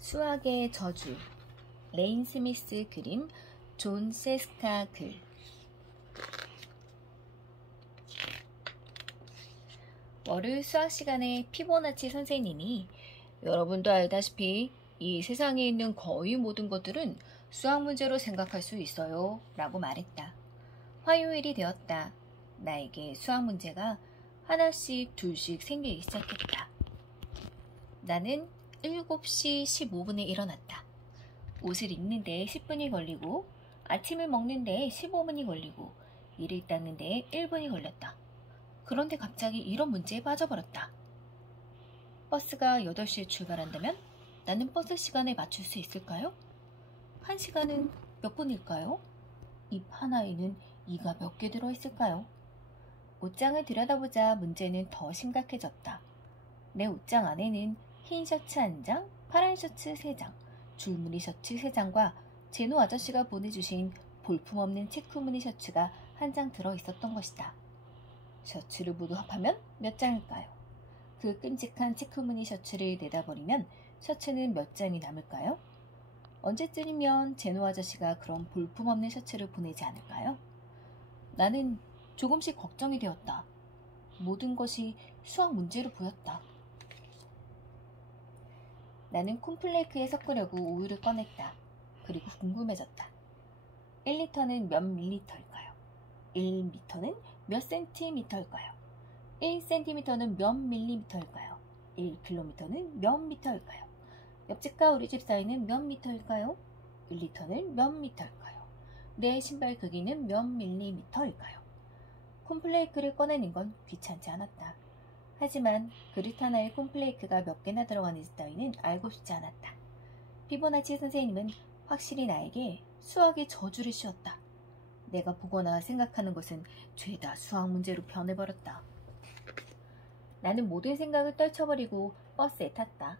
수학의 저주, 레인 스미스 그림, 존 세스카 글. 월요일 수학 시간에 피보나치 선생님이 여러분도 알다시피 이 세상에 있는 거의 모든 것들은 수학 문제로 생각할 수 있어요 라고 말했다. 화요일이 되었다. 나에게 수학 문제가 하나씩 둘씩 생기기 시작했다. 나는 7시 15분에 일어났다. 옷을 입는데 10분이 걸리고 아침을 먹는데 15분이 걸리고 이를 닦는데 1분이 걸렸다. 그런데 갑자기 이런 문제에 빠져버렸다. 버스가 8시에 출발한다면 나는 버스 시간에 맞출 수 있을까요? 1시간은 몇 분일까요? 입 하나에는 이가 몇 개 들어있을까요? 옷장을 들여다보자 문제는 더 심각해졌다. 내 옷장 안에는 흰 셔츠 1장, 파란 셔츠 3장, 줄무늬 셔츠 3장과 제노 아저씨가 보내주신 볼품없는 체크무늬 셔츠가 1장 들어있었던 것이다. 셔츠를 모두 합하면 몇 장일까요? 그 끔찍한 체크무늬 셔츠를 내다버리면 셔츠는 몇 장이 남을까요? 언제쯤이면 제노 아저씨가 그런 볼품없는 셔츠를 보내지 않을까요? 나는 조금씩 걱정이 되었다. 모든 것이 수학 문제로 보였다. 나는 콘플레이크에 섞으려고 우유를 꺼냈다. 그리고 궁금해졌다. 1리터는 몇 밀리터일까요? 1미터는 몇 센티미터일까요? 1cm는 몇 밀리미터일까요? 1km는 몇 미터일까요? 옆집과 우리 집 사이는 몇 미터일까요? 1리터는 몇 미터일까요? 내 신발 크기는 몇 밀리미터일까요? 콘플레이크를 꺼내는 건 귀찮지 않았다. 하지만 그릇 하나에 콘플레이크가 몇 개나 들어가는지 따위는 알고 싶지 않았다. 피보나치 선생님은 확실히 나에게 수학의 저주를 씌웠다. 내가 보거나 생각하는 것은 죄다 수학 문제로 변해버렸다. 나는 모든 생각을 떨쳐버리고 버스에 탔다.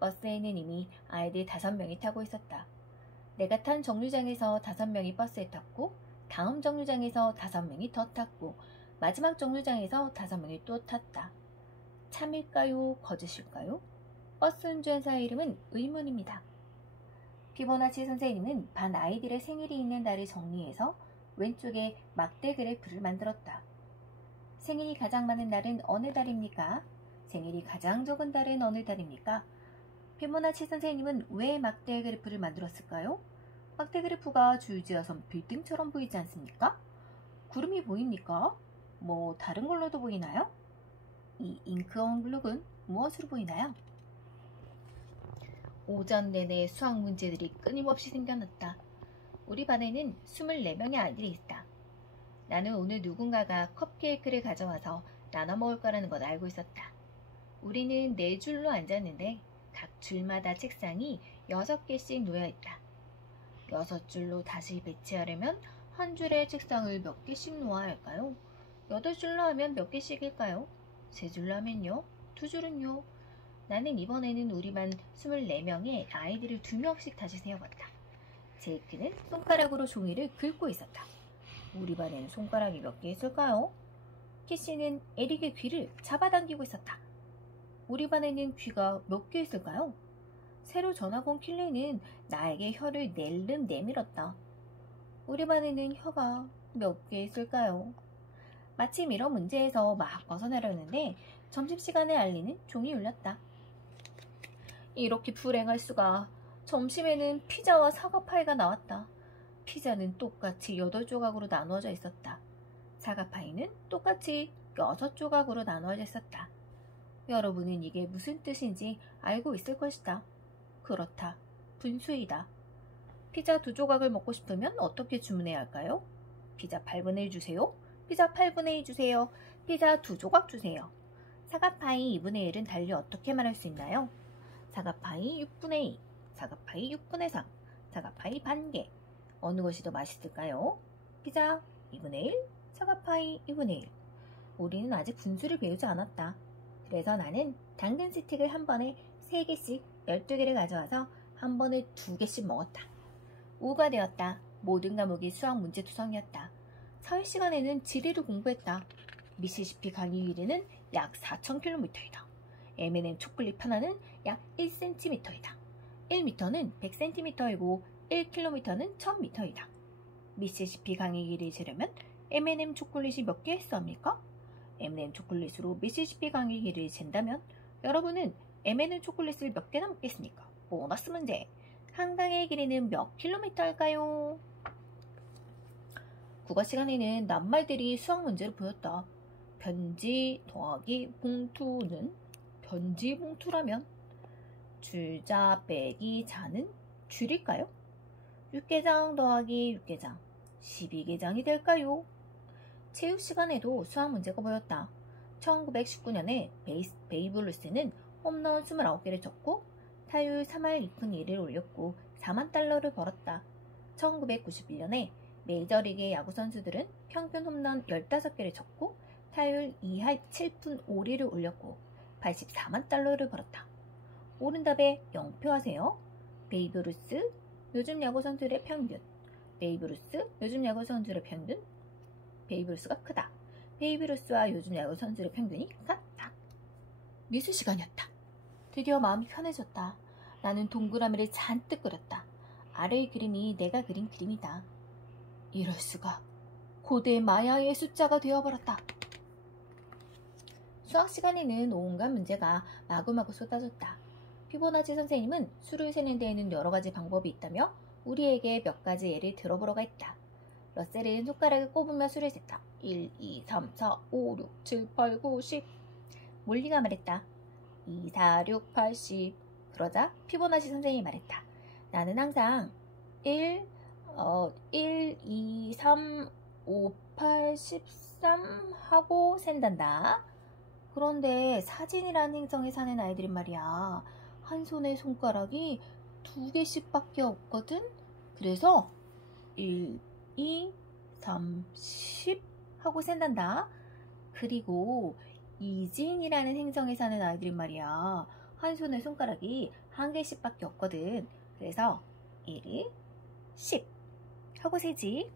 버스에는 이미 아이들 5명이 타고 있었다. 내가 탄 정류장에서 5명이 버스에 탔고 다음 정류장에서 5명이 더 탔고 마지막 정류장에서 5명이 또 탔다. 참일까요? 거짓일까요? 버스 운전사의 이름은 의문입니다. 피보나치 선생님은 반 아이들의 생일이 있는 날을 정리해서 왼쪽에 막대 그래프를 만들었다. 생일이 가장 많은 날은 어느 달입니까? 생일이 가장 적은 달은 어느 달입니까? 피보나치 선생님은 왜 막대 그래프를 만들었을까요? 막대 그래프가 줄지어서 빌딩처럼 보이지 않습니까? 구름이 보입니까? 뭐 다른 걸로도 보이나요? 이 잉크 언글록은 무엇으로 보이나요? 오전 내내 수학 문제들이 끊임없이 생겨났다. 우리 반에는 24명의 아이들이 있다. 나는 오늘 누군가가 컵케이크를 가져와서 나눠 먹을 거라는 걸 알고 있었다. 우리는 4줄로 앉았는데 각 줄마다 책상이 6개씩 놓여있다. 6줄로 다시 배치하려면 한 줄에 책상을 몇 개씩 놓아야 할까요? 8줄로 하면 몇 개씩일까요? 3줄로 하면요? 2줄은요? 나는 이번에는 우리 반 24명의 아이들을 2명씩 다시 세어봤다. 제이크는 손가락으로 종이를 긁고 있었다. 우리 반에는 손가락이 몇 개 있을까요? 키씨는 에릭의 귀를 잡아당기고 있었다. 우리 반에는 귀가 몇 개 있을까요? 새로 전학 온 킬리는 나에게 혀를 낼름 내밀었다. 우리 반에는 혀가 몇 개 있을까요? 마침 이런 문제에서 막 벗어나려는데 점심시간을 알리는 종이 울렸다. 이렇게 불행할 수가. 점심에는 피자와 사과파이가 나왔다. 피자는 똑같이 8조각으로 나누어져 있었다. 사과파이는 똑같이 6조각으로 나누어져 있었다. 여러분은 이게 무슨 뜻인지 알고 있을 것이다. 그렇다. 분수이다. 피자 2조각을 먹고 싶으면 어떻게 주문해야 할까요? 피자 8분의 1 주세요. 피자 8분의 2 주세요. 피자 2조각 주세요. 사과파이 2분의 1은 달리 어떻게 말할 수 있나요? 사과파이 6분의 2, 사과파이 6분의 3, 사과파이 반개. 어느 것이 더 맛있을까요? 피자 2분의 1, 사과파이 2분의 1. 우리는 아직 분수를 배우지 않았다. 그래서 나는 당근 스틱을 한 번에 3개씩 12개를 가져와서 한 번에 2개씩 먹었다. 오후가 되었다. 모든 과목이 수학 문제 투성이었다. 사회 시간에는 지리를 공부했다. 미시시피 강의 길이는 약 4,000km이다. M&M 초콜릿 하나는 약 1cm이다. 1m는 100cm이고 1km는 1000m이다. 미시시피 강의 길이를 재려면 M&M 초콜릿이 몇 개 했습니까? M&M 초콜릿으로 미시시피 강의 길이를 잰다면 여러분은 M&M 초콜릿을 몇 개나 먹겠습니까? 보너스 문제. 한 강의 길이는 몇 킬로미터일까요? 국어 시간에는 낱말들이 수학 문제로 보였다. 편지 더하기 봉투는 편지 봉투라면 줄자 빼기 자는 줄일까요? 육개장 더하기 육개장 12개장이 될까요? 체육 시간에도 수학 문제가 보였다. 1919년에 베이브 루스는 홈런 29개를 쳤고 타율 3할 2푼 1을 올렸고 4만 달러를 벌었다. 1991년에 메이저리그의 야구 선수들은 평균 홈런 15개를 쳤고 타율 2할 7푼 5리를 올렸고 84만 달러를 벌었다. 옳은 답에 0표 하세요. 베이브 루스, 요즘 야구 선수들의 평균. 베이브 루스, 요즘 야구 선수들의 평균. 베이브 루스가 크다. 베이브 루스와 요즘 야구 선수들의 평균이 같다. 미술 시간이었다. 드디어 마음이 편해졌다. 나는 동그라미를 잔뜩 그렸다. 아래의 그림이 내가 그린 그림이다. 이럴 수가. 고대 마야의 숫자가 되어버렸다. 수학 시간에는 온갖 문제가 마구마구 쏟아졌다. 피보나치 선생님은 수를 세는 데에는 여러 가지 방법이 있다며 우리에게 몇 가지 예를 들어보라고 했다. 러셀은 손가락을 꼽으며 수를 셌다. 1, 2, 3, 4, 5, 6, 7, 8, 9, 10. 몰리가 말했다. 2, 4, 6, 8, 10. 그러자 피보나치 선생님이 말했다. 나는 항상 1, 2, 3, 5, 8, 13 하고 센단다. 그런데 사진이라는 행성에 사는 아이들은 말이야. 한 손에 손가락이 2개씩밖에 없거든. 그래서 1, 2, 3, 10 하고 센단다. 그리고 이진이라는 행성에 사는 아이들은 말이야. 한 손에 손가락이 1개씩밖에 없거든. 그래서 1, 10 하고 세지.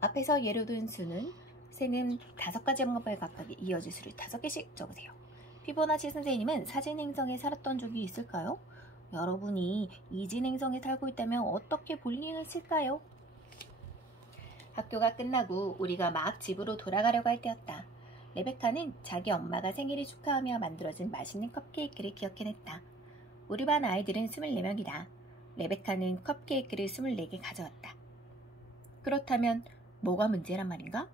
앞에서 예로 든 수는 세는 5가지 방법에 각각 이어질 수를 5개씩 적으세요. 피보나치 선생님은 사진 행성에 살았던 적이 있을까요? 여러분이 이진 행성에 살고 있다면 어떻게 볼링을 칠까요? 학교가 끝나고 우리가 막 집으로 돌아가려고 할 때였다. 레베카는 자기 엄마가 생일을 축하하며 만들어준 맛있는 컵케이크를 기억해냈다. 우리 반 아이들은 24명이다. 레베카는 컵케이크를 24개 가져왔다. 그렇다면 뭐가 문제란 말인가?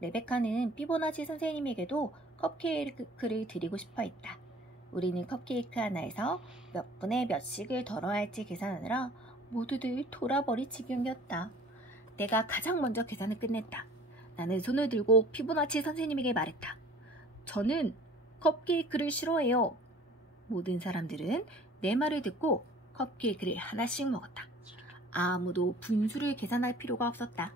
레베카는 피보나치 선생님에게도 컵케이크를 드리고 싶어 했다. 우리는 컵케이크 하나에서 몇 분에 몇씩을 덜어야 할지 계산하느라 모두들 돌아버릴 지경이었다. 내가 가장 먼저 계산을 끝냈다. 나는 손을 들고 피보나치 선생님에게 말했다. 저는 컵케이크를 싫어해요. 모든 사람들은 내 말을 듣고 컵케이크를 하나씩 먹었다. 아무도 분수를 계산할 필요가 없었다.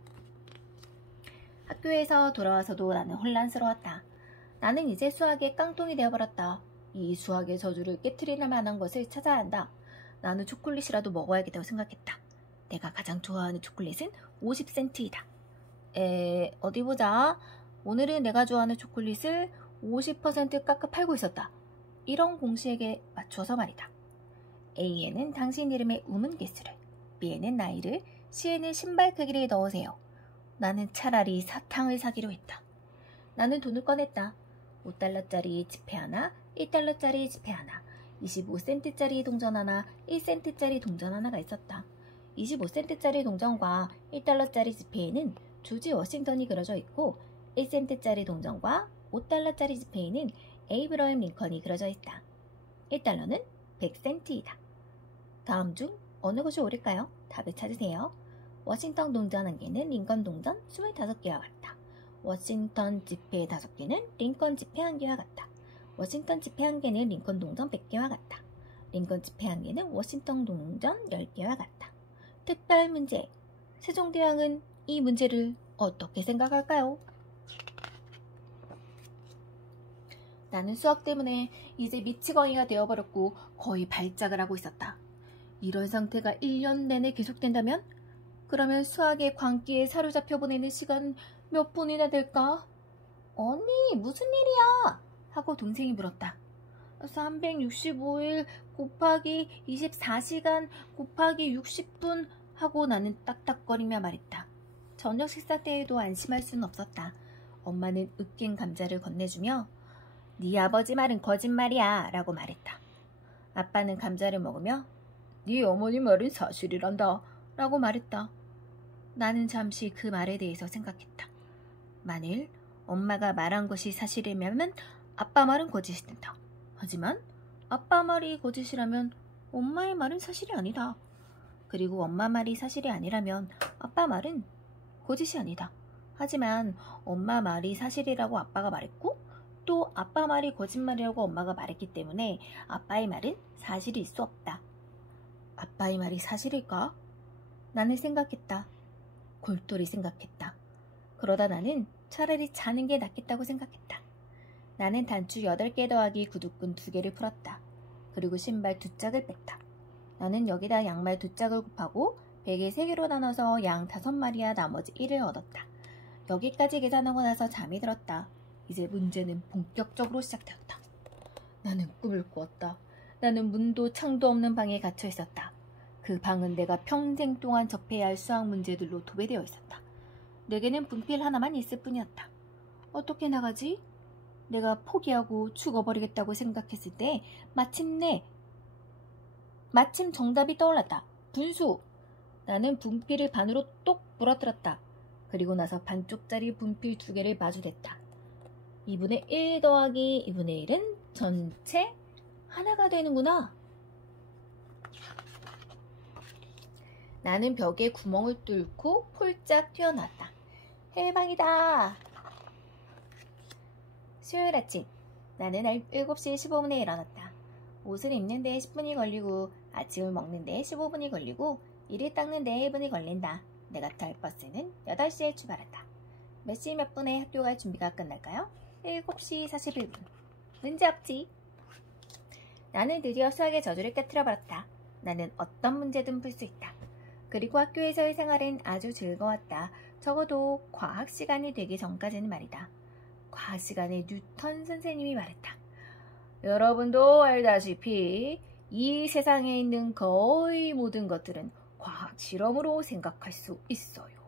학교에서 돌아와서도 나는 혼란스러웠다. 나는 이제 수학의 깡통이 되어버렸다. 이 수학의 저주를 깨트릴 만한 것을 찾아야 한다. 나는 초콜릿이라도 먹어야겠다고 생각했다. 내가 가장 좋아하는 초콜릿은 50센트이다. 어디 보자. 오늘은 내가 좋아하는 초콜릿을 50% 깎아 팔고 있었다. 이런 공식에 맞춰서 말이다. A에는 당신 이름의 우문 개수를, B에는 나이를, C에는 신발 크기를 넣으세요. 나는 차라리 사탕을 사기로 했다. 나는 돈을 꺼냈다. 5달러짜리 지폐 하나, 1달러짜리 지폐 하나, 25센트짜리 동전 하나, 1센트짜리 동전 하나가 있었다. 25센트짜리 동전과 1달러짜리 지폐에는 조지 워싱턴이 그려져 있고 1센트짜리 동전과 5달러짜리 지폐에는 에이브러임 링컨이 그려져 있다. 1달러는 100센트이다. 다음 중 어느 것이 옳을까요? 답을 찾으세요. 워싱턴 동전 1개는 링컨 동전 25개와 같다. 워싱턴 지폐 5개는 링컨 지폐 1개와 같다. 워싱턴 지폐 1개는 링컨 동전 100개와 같다. 링컨 지폐 1개는 워싱턴 동전 10개와 같다. 특별 문제. 세종대왕은 이 문제를 어떻게 생각할까요? 나는 수학 때문에 이제 미치광이가 되어버렸고 거의 발작을 하고 있었다. 이런 상태가 1년 내내 계속된다면? 그러면 수학의 광기에 사로잡혀 보내는 시간 몇 분이나 될까? 언니, 무슨 일이야? 하고 동생이 물었다. 365일 곱하기 24시간 곱하기 60분 하고 나는 딱딱거리며 말했다. 저녁 식사 때에도 안심할 수는 없었다. 엄마는 으깬 감자를 건네주며 네 아버지 말은 거짓말이야 라고 말했다. 아빠는 감자를 먹으며 네 어머니 말은 사실이란다 라고 말했다. 나는 잠시 그 말에 대해서 생각했다. 만일 엄마가 말한 것이 사실이라면 아빠 말은 거짓이 된다. 하지만 아빠 말이 거짓이라면 엄마의 말은 사실이 아니다. 그리고 엄마 말이 사실이 아니라면 아빠 말은 거짓이 아니다. 하지만 엄마 말이 사실이라고 아빠가 말했고 또 아빠 말이 거짓말이라고 엄마가 말했기 때문에 아빠의 말은 사실일 수 없다. 아빠의 말이 사실일까? 나는 생각했다. 골똘히 생각했다. 그러다 나는 차라리 자는 게 낫겠다고 생각했다. 나는 단추 8개 더하기 구두끈 2개를 풀었다. 그리고 신발 2짝을 뺐다. 나는 여기다 양말 2짝을 곱하고 베개 3개로 나눠서 양 5마리와 나머지 1을 얻었다. 여기까지 계산하고 나서 잠이 들었다. 이제 문제는 본격적으로 시작되었다. 나는 꿈을 꾸었다. 나는 문도 창도 없는 방에 갇혀 있었다. 그 방은 내가 평생 동안 접해야 할 수학 문제들로 도배되어 있었다. 내게는 분필 하나만 있을 뿐이었다. 어떻게 나가지? 내가 포기하고 죽어버리겠다고 생각했을 때 마침 정답이 떠올랐다. 분수! 나는 분필을 반으로 똑 부러뜨렸다. 그리고 나서 반쪽짜리 분필 2개를 마주댔다. 2분의 1 더하기 2분의 1은 전체 하나가 되는구나. 나는 벽에 구멍을 뚫고 폴짝 튀어나왔다. 해방이다. 수요일 아침, 나는 7시 15분에 일어났다. 옷을 입는 데 10분이 걸리고 아침을 먹는 데 15분이 걸리고 이를 닦는 데 1분이 걸린다. 내가 탈 버스는 8시에 출발한다. 몇 시 몇 분에 학교 갈 준비가 끝날까요? 7시 41분. 문제없지. 나는 드디어 수학의 저주를 깨트려버렸다. 나는 어떤 문제든 풀 수 있다. 그리고 학교에서의 생활은 아주 즐거웠다. 적어도 과학 시간이 되기 전까지는 말이다. 과학 시간에 뉴턴 선생님이 말했다. 여러분도 알다시피 이 세상에 있는 거의 모든 것들은 과학 실험으로 생각할 수 있어요.